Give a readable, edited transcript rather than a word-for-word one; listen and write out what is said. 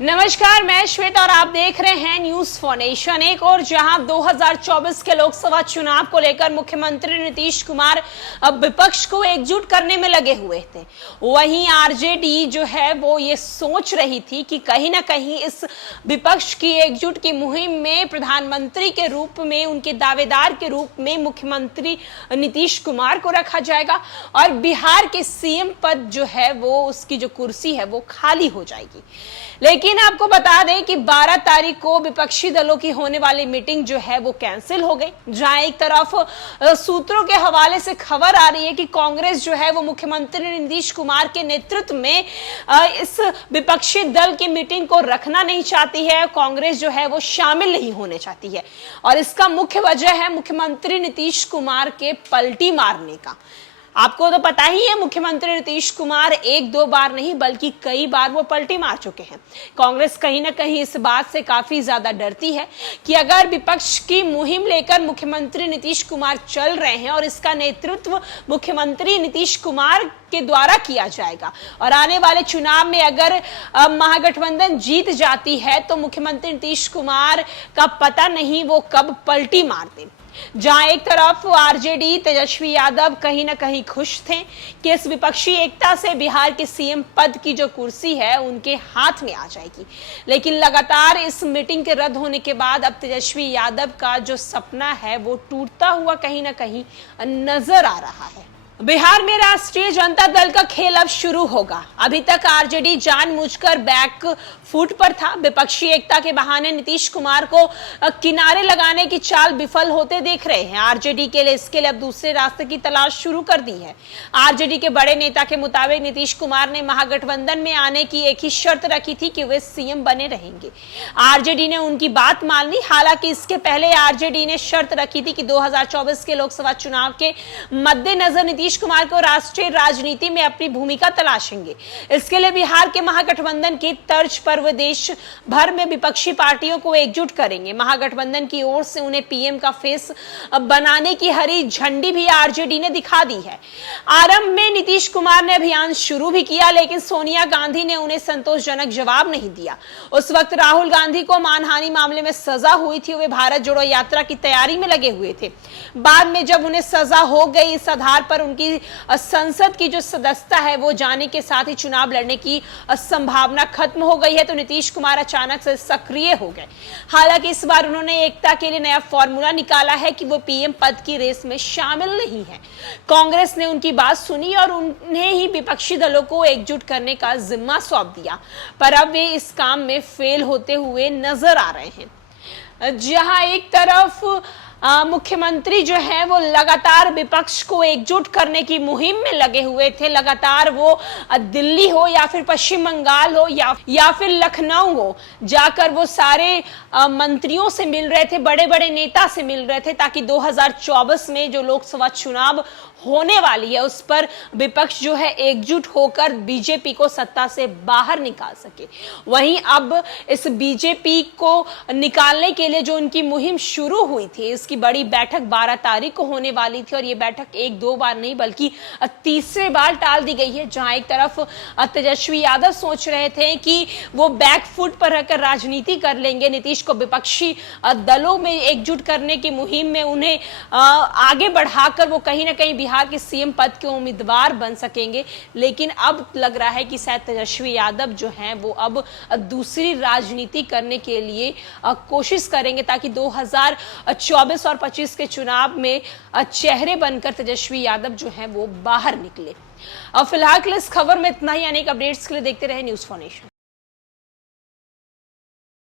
नमस्कार, मैं श्वेता और आप देख रहे हैं न्यूज फॉर नेशन। एक और जहां 2024 के लोकसभा चुनाव को लेकर मुख्यमंत्री नीतीश कुमार अब विपक्ष को एकजुट करने में लगे हुए थे, वहीं आरजेडी जो है वो ये सोच रही थी कि कहीं ना कहीं इस विपक्ष की एकजुट की मुहिम में प्रधानमंत्री के रूप में, उनके दावेदार के रूप में मुख्यमंत्री नीतीश कुमार को रखा जाएगा और बिहार के सीएम पद जो है वो, उसकी जो कुर्सी है वो खाली हो जाएगी। लेकिन आपको बता दें कि 12 तारीख को विपक्षी दलों की होने वाली मीटिंग जो है वो कैंसिल हो गई, जहां एक तरफ सूत्रों के हवाले से खबर आ रही है कि कांग्रेस जो है वो मुख्यमंत्री नीतीश कुमार के नेतृत्व में इस विपक्षी दल की मीटिंग को रखना नहीं चाहती है, कांग्रेस जो है वो शामिल नहीं होने चाहती है और इसका मुख्य वजह है मुख्यमंत्री नीतीश कुमार के पलटी मारने का। आपको तो पता ही है, मुख्यमंत्री नीतीश कुमार एक दो बार नहीं बल्कि कई बार वो पलटी मार चुके हैं। कांग्रेस कहीं ना कहीं इस बात से काफी ज्यादा डरती है कि अगर विपक्ष की मुहिम लेकर मुख्यमंत्री नीतीश कुमार चल रहे हैं और इसका नेतृत्व मुख्यमंत्री नीतीश कुमार के द्वारा किया जाएगा और आने वाले चुनाव में अगर महागठबंधन जीत जाती है तो मुख्यमंत्री नीतीश कुमार का पता नहीं वो कब पलटी मार दें। जहां एक तरफ आरजेडी तेजस्वी यादव कहीं ना कहीं खुश थे कि इस विपक्षी एकता से बिहार के सीएम पद की जो कुर्सी है उनके हाथ में आ जाएगी, लेकिन लगातार इस मीटिंग के रद्द होने के बाद अब तेजस्वी यादव का जो सपना है वो टूटता हुआ कहीं ना कहीं नजर आ रहा है। बिहार में राष्ट्रीय जनता दल का खेल अब शुरू होगा। अभी तक आरजेडी जानबूझकर बैक फुट पर था, विपक्षी एकता के बहाने नीतीश कुमार को किनारे लगाने की चाल विफल होते देख रहे हैं। आरजेडी के लिए इसके लिए अब दूसरे रास्ते की तलाश शुरू कर दी है। आरजेडी के बड़े नेता के मुताबिक नीतीश कुमार ने महागठबंधन में आने की एक ही शर्त रखी थी कि वे सीएम बने रहेंगे। आरजेडी ने उनकी बात मान ली। हालांकि इसके पहले आरजेडी ने शर्त रखी थी कि 2024 के लोकसभा चुनाव के मद्देनजर नीतीश कुमार को राष्ट्रीय राजनीति में अपनी भूमिका तलाशेंगे। इसके लिए बिहार के महागठबंधन की तर्ज पर वे देश भर में विपक्षी पार्टियों को एकजुट करेंगे। महागठबंधन की ओर से उन्हें पीएम का फेस बनाने की हरी झंडी भी आरजेडी ने दिखा दी है। आरंभ में नीतीश कुमार ने अभियान शुरू भी किया, लेकिन सोनिया गांधी ने उन्हें संतोषजनक जवाब नहीं दिया। उस वक्त राहुल गांधी को मानहानि मामले में सजा हुई थी, वे भारत जोड़ो यात्रा की तैयारी में लगे हुए थे। बाद में जब उन्हें सजा हो गई, इस आधार पर उनकी संसद की जो सदस्यता है वो जाने के साथ ही चुनाव लड़ने की संभावना खत्म हो गई है, तो नीतीश कुमार अचानक से सक्रिय हो गए। हालांकि इस बार उन्होंने एकता के लिए नया फॉर्मूला निकाला है कि वो पीएम पद की रेस में शामिल नहीं है। कांग्रेस ने उनकी बात सुनी और उन्हें ही विपक्षी दलों को एकजुट करने का जिम्मा सौंप दिया, पर अब वे इस काम में फेल होते हुए नजर आ रहे हैं। जहां एक तरफ मुख्यमंत्री जो है वो लगातार विपक्ष को एकजुट करने की मुहिम में लगे हुए थे। लगातार वो दिल्ली हो या फिर पश्चिम बंगाल हो या फिर लखनऊ हो, जाकर वो सारे मंत्रियों से मिल रहे थे, बड़े बड़े नेता से मिल रहे थे, ताकि 2024 में जो लोकसभा चुनाव होने वाली है उस पर विपक्ष जो है एकजुट होकर बीजेपी को सत्ता से बाहर निकाल सके। वहीं अब इस बीजेपी को निकालने के लिए जो उनकी मुहिम शुरू हुई थी, इसकी बड़ी बैठक 12 तारीख को होने वाली थी और ये बैठक एक दो बार नहीं बल्कि तीसरे बार टाल दी गई है। जहां एक तरफ तेजस्वी यादव सोच रहे थे कि वो बैक फुट पर रहकर राजनीति कर लेंगे, नीतीश को विपक्षी दलों में एकजुट करने की मुहिम में उन्हें आगे बढ़ाकर वो कहीं ना कहीं बिहार के सीएम पद के उम्मीदवार बन सकेंगे। लेकिन अब लग रहा है कि शायद तेजस्वी यादव जो हैं वो अब दूसरी राजनीति करने के लिए कोशिश करेंगे, ताकि 2024 और 25 के चुनाव में चेहरे बनकर तेजस्वी यादव जो हैं वो बाहर निकले। अब फिलहाल के लिए इस खबर में इतना ही। अनेक अपडेट्स के लिए देखते रहे न्यूज फॉर नेशन।